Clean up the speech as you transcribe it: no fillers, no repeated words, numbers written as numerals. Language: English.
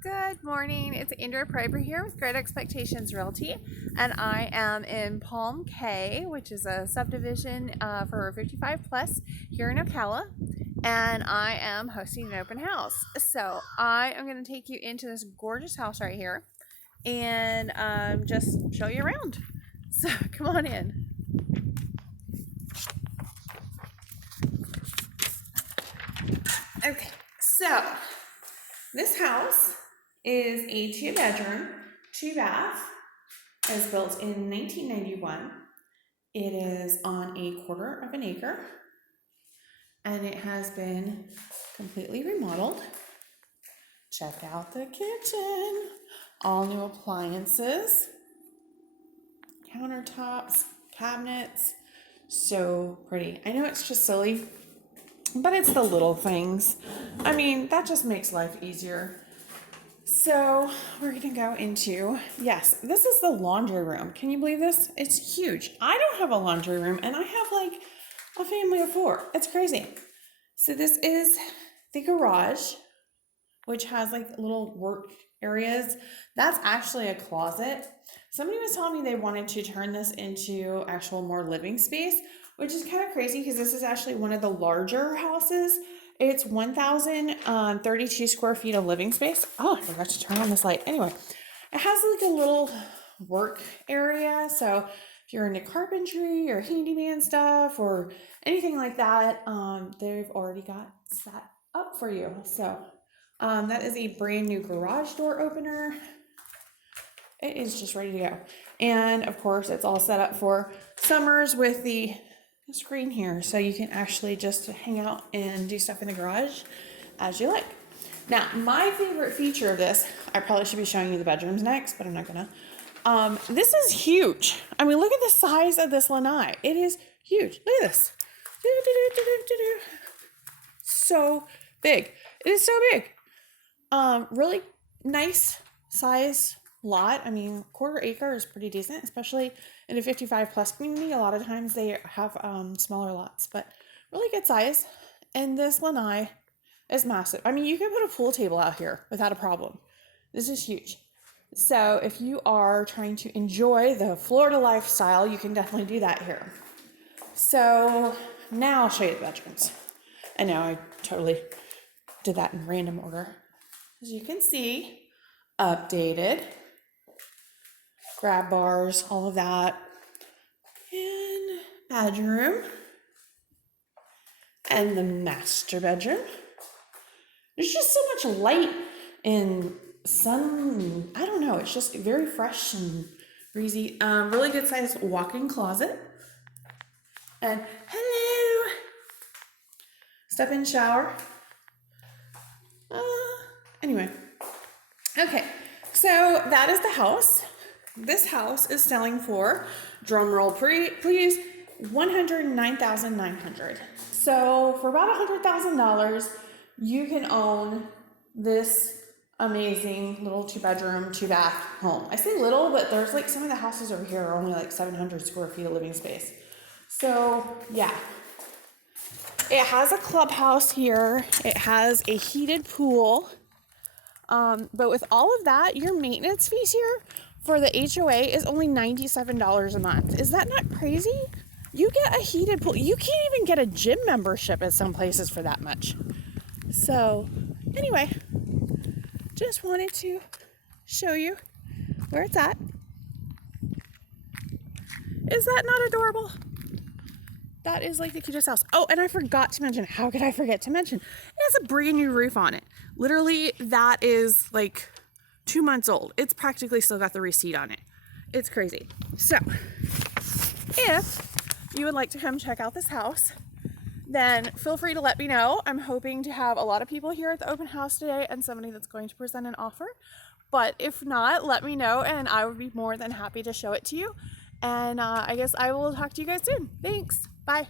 Good morning. It's Andrea Priber here with Great Expectations Realty, and I am in Palm Cay, which is a subdivision for 55 plus here in Ocala, and I am hosting an open house. So I am going to take you into this gorgeous house right here and just show you around. So come on in. Okay, so this house is a 2-bedroom, 2-bath. It was built in 1991. It is on a 1/4 of an acre, and it has been completely remodeled. Check out the kitchen. All new appliances, countertops, cabinets. So pretty. I know it's just silly, but it's the little things. I mean, that just makes life easier. So we're gonna go into, yes, this is the laundry room. Can you believe this? It's huge. I don't have a laundry room, and I have like a family of 4. It's crazy. So this is the garage, which has like little work areas. That's actually a closet. Somebody was telling me they wanted to turn this into actual more living space, which is kind of crazy because this is actually one of the larger houses. It's 1,032 square feet of living space. Oh, I forgot to turn on this light. Anyway, it has like a little work area. So if you're into carpentry or handyman stuff or anything like that, they've already got set up for you. So that is a brand new garage door opener. It is just ready to go. And of course, it's all set up for summers with the screen here, so you can actually just hang out and do stuff in the garage as you like. Now, my favorite feature of this, I probably should be showing you the bedrooms next, but I'm not gonna. This is huge. I mean, look at the size of this lanai. It is huge. Look at this. So big. It is so big. Really nice size lot. I mean, 1/4 acre is pretty decent, especially in a 55 plus community. A lot of times they have smaller lots, but really good size. And this lanai is massive. I mean, you can put a pool table out here without a problem. This is huge. So if you are trying to enjoy the Florida lifestyle, you can definitely do that here. So now I'll show you the bedrooms. And now I totally did that in random order. As you can see, updated, grab bars, all of that. And bedroom. And the master bedroom. There's just so much light and sun. I don't know. It's just very fresh and breezy. Really good size walk-in closet. And hello. Step-in shower. Anyway. Okay. So that is the house. This house is selling for, drum roll please, $109,900. So for about $100,000, you can own this amazing little 2-bedroom, 2-bath home. I say little, but there's like some of the houses over here are only like 700 square feet of living space. So yeah, it has a clubhouse here. It has a heated pool. But with all of that, your maintenance fees here for the HOA is only $97 a month. Is that not crazy? You get a heated pool. You can't even get a gym membership at some places for that much. So anyway, just wanted to show you where it's at. Is that not adorable? That is like the cutest house. Oh, and I forgot to mention, how could I forget to mention? It has a brand new roof on it. Literally, that is like 2 months old. It's practically still got the receipt on it. It's crazy. So, if you would like to come check out this house, then feel free to let me know. I'm hoping to have a lot of people here at the open house today and somebody that's going to present an offer. But if not, let me know and I would be more than happy to show it to you. And I guess I will talk to you guys soon. Thanks. Bye.